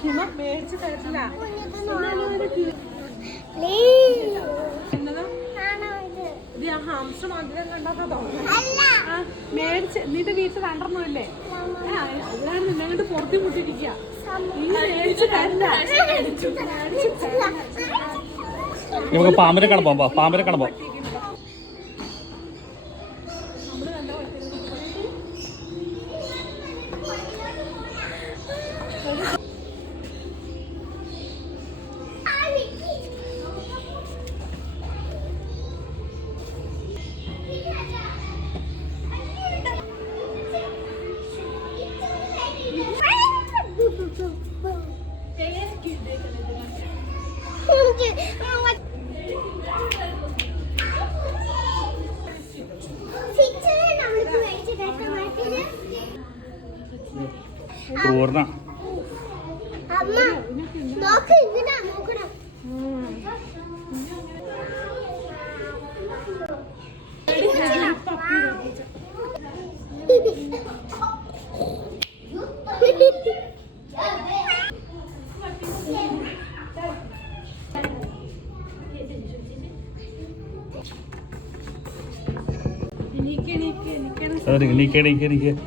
ഹിമ മേടിച്ച് തരത്തില്ല. ഹാംസ്റ്റർ മധുരം കണ്ടാ മേടിച്ച് നീന്റെ വീട്ടിൽ രണ്ടെണ്ണമില്ലേ? അതിനാണ് നിന്നെ പുറത്തി മുട്ടിരിക്കുക. നമുക്ക് പാമ്പിനെ കാണാൻ പാമ്പിനെ കാണാൻ പൂർണ്ണ എനിക്ക്